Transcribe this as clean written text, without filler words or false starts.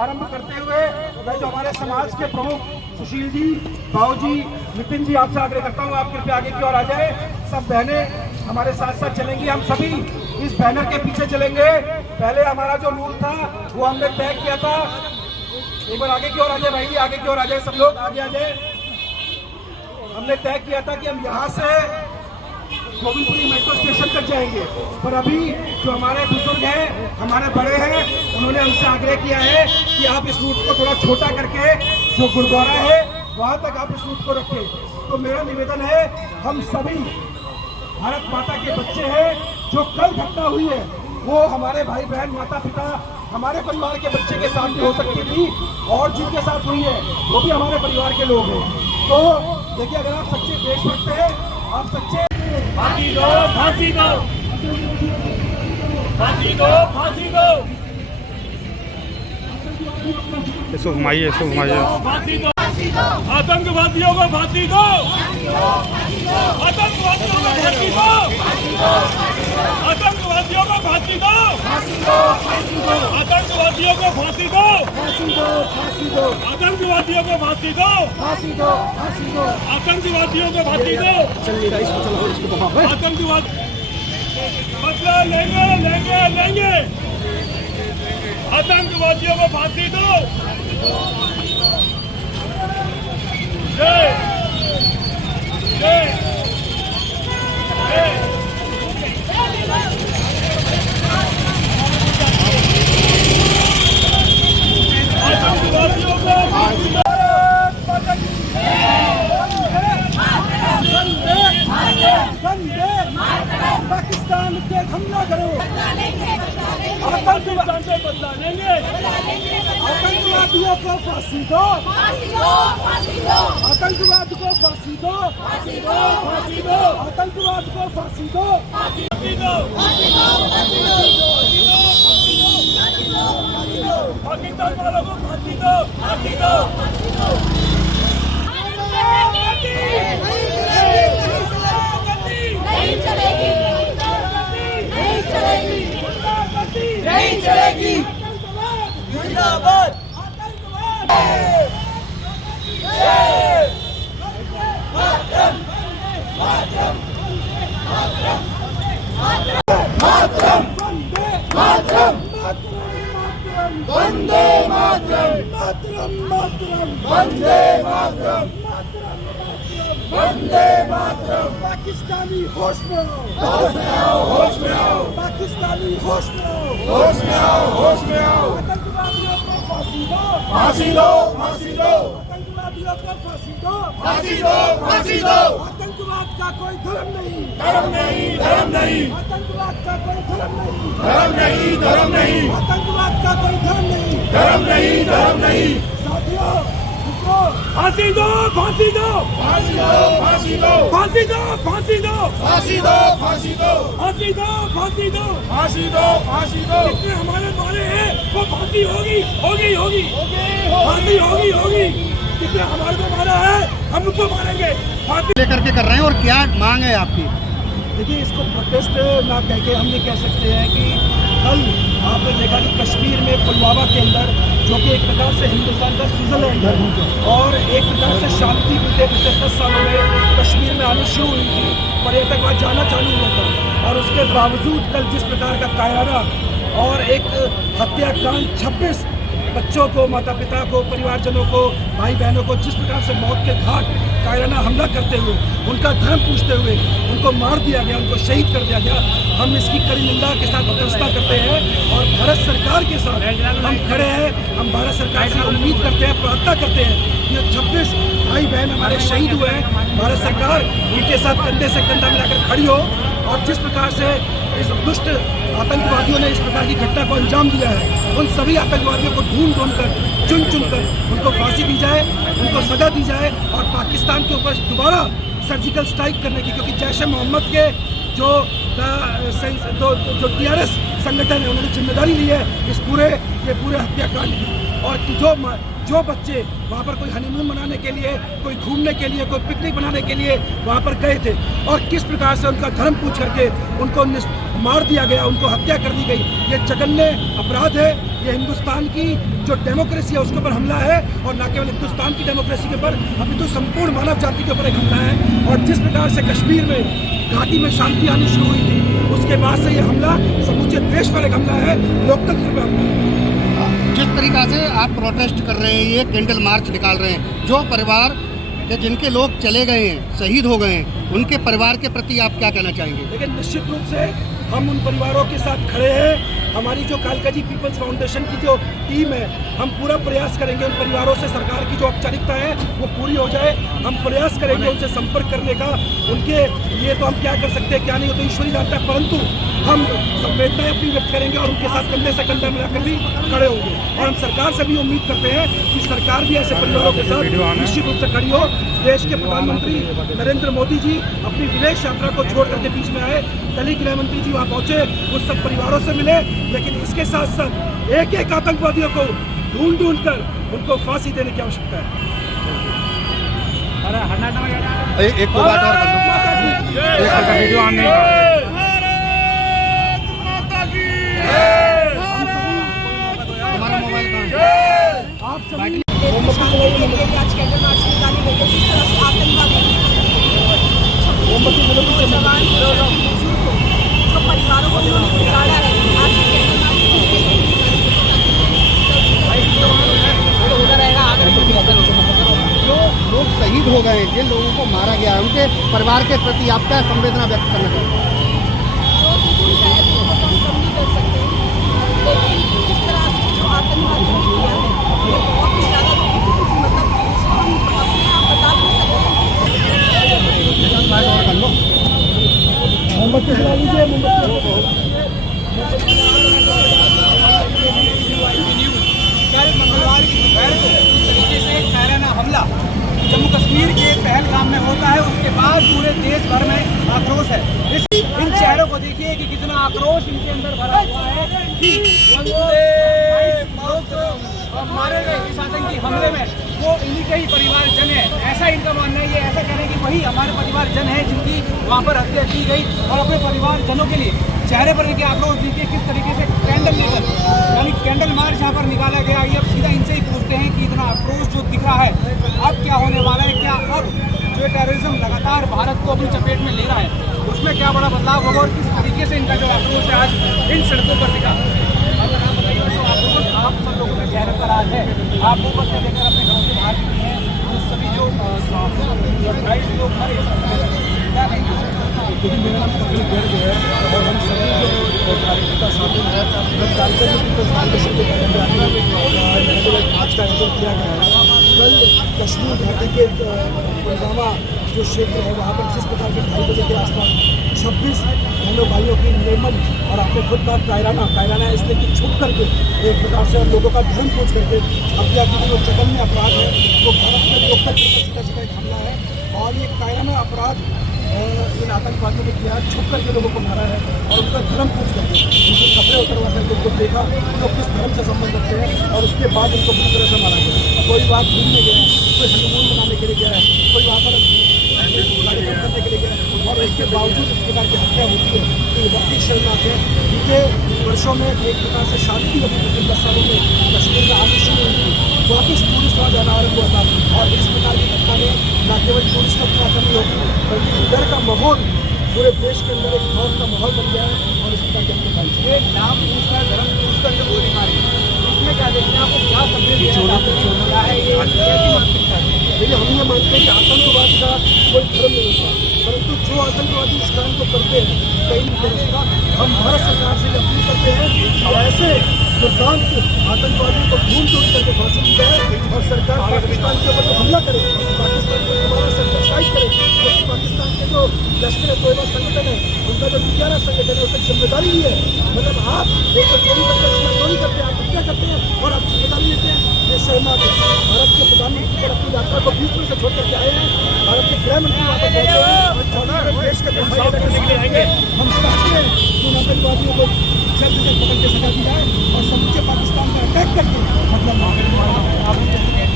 आरंभ करते हुए मैं जो हमारे समाज के प्रमुख सुशील जी, भाव जी, नितिन जी, आपसे आग्रह करता हूँ आप कृपया आगे की ओर आ जाए। सब बहनें हमारे साथ साथ चलेंगी, हम सभी इस बैनर के पीछे चलेंगे। पहले हमारा जो रूट था वो हमने तय किया था। एक बार आगे की ओर आ जाए भाई जी, आगे की ओर आ जाए, सब लोग आगे आ जाए। हमने तय किया था कि हम यहाँ से गोविंदपुरी मेट्रो स्टेशन तक जाएंगे, पर अभी जो हमारे बुजुर्ग हैं, हमारे बड़े हैं, उन्होंने हमसे आग्रह किया है कि आप इस रूट को थोड़ा छोटा करके जो गुरुद्वारा है वहां तक आप इस रूट को रखें। तो मेरा निवेदन है, हम सभी भारत माता के बच्चे हैं। जो कल घटना हुई है वो हमारे भाई बहन, माता पिता, हमारे परिवार के बच्चे के साथ भी हो सकती थी, और जिनके साथ हुई है वो भी हमारे परिवार के लोग हैं। तो देखिए, अगर आप सच्चे देशभक्त हैं, आप सच्चे फांसी दो, फांसी दो, फांसी दो, फांसी दो, इसको घुमाइए, इसको घुमाइए। फांसी दो, आतंकवादियों को फांसी दो, आतंकवादियों को फांसी दो, आतंकवादियों को फांसी दो, आतंकवादियों को फांसी दो, आतंकवादियों को फांसी दो, आतंकवादियों को फांसी दो। आतंकवाद बदला लेंगे, लेंगे, लेंगे। आतंकवादियों को फांसी दो। जय जय जय। आतंकवादियों को फांसी दो। पाकिस्तान के हमला करो, पाकिस्तान से बदला लेंगे। आतंकवादियों को फांसी दो, आतंकवाद को फांसी दो, फांसी दो, आतंकवाद को फांसी दो, फांसी दो, पाकिस्तान वालों को फांसी दो, फांसी दो। नहीं चलेगी, नहीं चलेगी, नहीं चलेगी। जिंदाबाद। वंदे मातरम, मातरम मातरम, वंदे मातरम, वंदे मातरम। पाकिस्तानी होश में आओ, होश में आओ, होश में आओ, पाकिस्तानी होश में आओ, होश में आओ, होश में आओ। आतंकवादियों को फांसी दो, फांसी दो, फांसी दो, आतंकवादियों को फांसी दो, फांसी दो, फांसी दो। आतंकवाद का कोई धर्म नहीं, धर्म नहीं, धर्म नहीं, आतंकवाद का कोई धर्म नहीं, धर्म नहीं, धर्म नहीं, आतंकवाद का कोई धर्म नहीं। धर्म नहीं, धर्म नहीं। साथियों, रुको, फांसी दो, फांसी दो, फांसी दो, फांसी दो, फांसी दो, फांसी दो, फांसी दो, फांसी दो, फांसी दो, फांसी दो। फांसी दो, फांसी दो। जितने हमारे मारे हैं वो फांसी होगी, होगी, होगी, फांसी होगी, होगी। जितने हमारे को मारा है हम उनको मारेंगे। फांसी लेकर के कर रहे हैं और क्या मांग है आपकी? देखिए, इसको प्रोटेस्ट ना कह के हम ये कह सकते हैं कि कल आपने देखा कि कश्मीर में पुलवामा के अंदर, जो कि एक प्रकार से हिंदुस्तान का स्विट्जरलैंड है और एक प्रकार से शांति बीते पिछले 10 सालों में कश्मीर में आनी शुरू हुई थी, पर्यटक वहाँ जाना चालू हुआ था, और उसके बावजूद कल जिस प्रकार का कायराना और एक हत्याकांड, 26 बच्चों को, माता पिता को, परिवारजनों को, भाई बहनों को जिस प्रकार से मौत के घाट कायराना हमला करते हुए, उनका धर्म पूछते हुए उनको मार दिया गया, उनको शहीद कर दिया गया, हम इसकी कड़ी निंदा के साथ व्यवस्था करते हैं और भारत सरकार के साथ हम खड़े हैं। हम भारत सरकार से उम्मीद करते हैं, प्रार्थना करते हैं कि ये 26 भाई बहन हमारे शहीद हुए हैं, भारत सरकार उनके साथ कंधे से कंधा मिलाकर खड़ी हो, और जिस प्रकार से इस दुष्ट आतंकवादियों ने इस प्रकार की घटना को अंजाम दिया है, उन सभी आतंकवादियों को ढूंढ कर, चुन कर उनको फांसी दी जाए, उनको सजा दी जाए, और पाकिस्तान के ऊपर दोबारा सर्जिकल स्ट्राइक करने की, क्योंकि जैश ए मोहम्मद के जो TRS संगठन है, उन्होंने जिम्मेदारी ली है इस पूरे हत्याकांड की। और जो बच्चे वहाँ पर कोई हनीमून मनाने के लिए, कोई घूमने के लिए, कोई पिकनिक मनाने के लिए वहाँ पर गए थे और किस प्रकार से उनका धर्म पूछ करके उनको मार दिया गया, उनको हत्या कर दी गई। ये जघन्य अपराध है। ये हिंदुस्तान की जो डेमोक्रेसी है उसके ऊपर हमला है और न केवल हिंदुस्तान की डेमोक्रेसी के ऊपर अपितु संपूर्ण मानव जाति के ऊपर एक हमला है। और जिस प्रकार से कश्मीर में घाटी में शांति आनी शुरू हुई थी, उसके बाद से ये हमला समूचे देश पर एक हमला है, लोकतंत्र पर हमला है। जिस तरीका से आप प्रोटेस्ट कर रहे हैं, ये कैंडल मार्च निकाल रहे हैं, जो परिवार के जिनके लोग चले गए हैं, शहीद हो गए हैं, उनके परिवार के प्रति आप क्या कहना चाहेंगे? लेकिन निश्चित रूप से हम उन परिवारों के साथ खड़े हैं। हमारी जो कालका जी पीपल्स फाउंडेशन की जो टीम है, हम पूरा प्रयास करेंगे उन परिवारों से सरकार की जो औपचारिकता है वो पूरी हो जाए। हम प्रयास करेंगे उनसे संपर्क करने का। उनके लिए तो हम क्या कर सकते हैं, क्या नहीं, वो तो ईश्वर ही जानता है, परंतु हम संवेदनाएं अपनी व्यक्त करेंगे और उनके साथ कंधे से कंधा मिलाकर भी खड़े होंगे। और हम सरकार से भी उम्मीद करते हैं कि सरकार भी ऐसे परिवारों के साथ निश्चित रूप से खड़ी हो। देश के प्रधानमंत्री नरेंद्र मोदी जी अपनी विदेश यात्रा को छोड़ करके बीच में आए, कल ही गृह मंत्री जी वहाँ पहुँचे, उस सब परिवारों से मिले, लेकिन इसके साथ साथ एक एक आतंकवादियों को ढूंढ कर उनको फांसी देने की आवश्यकता है। एक दो बात और कर वीडियो आने हमारा मोबाइल कहाँ आप सभी शांति के लिए आज कैंडल मार्च निकाली गई है। जिस तरह से आतंकवादी जवान जो परिवारों को उन्होंने बिगाड़ा है, आज कैंडल जो लोग शहीद हो गए हैं, जिन लोगों को मारा गया है, उनके परिवार के प्रति आप क्या संवेदना व्यक्त करना चाहते हैं? लेकिन जिस तरह से जो आतंकवादी ने किया है वो बहुत ही ज़्यादा मतलब उसको हम अपने आप बता नहीं कल मंगलवार की दोपहर को इस तरीके से कायराना हमला जम्मू कश्मीर के पहलगाम में होता है, उसके बाद पूरे देश भर में आक्रोश है। इन चेहरों को देखिए कि कितना आक्रोश इनके अंदर भरा हुआ है कि मारे गए इस आतंकी हमले में वो इन्हीं के ही परिवारजन है, ऐसा इनका मानना है। ये ऐसा कह रहे हैं कि वही हमारे परिवारजन है जिनकी वहाँ पर हत्या की गई, और अपने परिवारजनों के लिए चेहरे पर इनके आक्रोश देखिए किस तरीके से कैंडल लेकर, यानी कैंडल मार्च यहाँ पर निकाला गया। ये अब सीधा इनसे ही पूछते हैं कि इतना आक्रोश जो दिख रहा है अब क्या होने वाला है, क्या अब जो टेररिज्म लगातार भारत को अपनी चपेट में ले रहा है उसमें क्या बड़ा बदलाव होगा, और किस तरीके से इनका जो आक्रोश है आज इन सड़कों पर दिखा। अगर आप बताइए तो आक्रोश आप सब लोगों का चेहरे पर आज है, आप ऊपर से लेकर अपने घरों से बाहर निकले हैं, तो सभी जो 28 लोग मरे क्या नहीं। क्योंकि मेरा नाम कपिल गर्ग है और हम सभी जो कार्यकर्ता साथी हैं, जब कालका जी पीपल्स फाउंडेशन के आज का आयोजन किया गया है। कल कश्मीर घाटी के पुलवामा जो क्षेत्र है वहाँ पर जिस प्रकार के 2:30 बजे के आसपास 26 बहनों भाइयों की निर्मम और आपने खुद कहा कायराना इसलिए कि छुप करके एक प्रकार से लोगों का धर्म पूछ करके हत्या की जो जघन्य अपराध है वो भारत में लोकतंत्र का सीधा एक हमला है। और ये कायराना अपराध इन आतंकवादियों ने किया, छुप करके लोगों को मारा है और उनका धर्म पूछ करके उनके कपड़े उतरवा करके उनको देखा लोग किस धर्म से संबंध रखते हैं, और उसके बाद उनको बुरी तरह से मारा गया। कोई बात घूमने गया है, कोई हनीमून मनाने के लिए गया है, कोई वहाँ पर कार्यक्रम करने के लिए गया है, और इसके बावजूद इस प्रकार की हत्या होती है तो ये बहुत ही शर्मनाक है। बीते वर्षों में एक प्रकार से शांति अभी पिछले 10 सालों में कश्मीर में आनी शुरू हुई थी, वापिस टूरिस्ट वहाँ जाना आरम्भ हुआ था, और इस प्रकार की घटना ने न केवल टूरिस्टों की आकर नहीं होगी बल्कि डर का माहौल पूरे देश के अंदर एक खौफ का माहौल बन गया है। और इस प्रकार के नाम पूछकर धर्म पूछकर जो गोली मारी इसमें क्या देखते हैं, आपको क्या संदेश क्या है, ये कैसी मानसिकता है? देखिए हम ये मानते हैं कि आतंकवाद का कोई धर्म नहीं होता, परंतु जो आतंकवादी इस काम को करते हैं कहीं नहीं कर सकता। हम भारत सरकार से अपील करते हैं कि ऐसे दुर्दांत आतंकवादियों को ढूंढ करके फांसी दी जाए, और सरकार पाकिस्तान के ऊपर हमला करे, पाकिस्तान को दोबारा से प्रोत्साहित करे, क्योंकि पाकिस्तान के जो लश्कर तोयबा संगठन है उनका जो 11 संगठन है उसकी जिम्मेदारी भी है। मतलब आप एक तो चोरी करते हैं, आप हत्या करते हैं और आप जिम्मेदारी लेते हैं, ये शर्मनाक है। भारत के प्रधानमंत्री पर अपनी यात्रा को बीच में से छोड़ करके आए हैं, भारत के गृह मंत्री वहाँ पर पहुँचे हैं, देश के करने के लिए आएंगे। हम चाहते हैं कि उन आतंकवादियों को जल्द से जल्द पकड़ के सजा दी जाए और समूचे पाकिस्तान का अटैक करके मतलब आप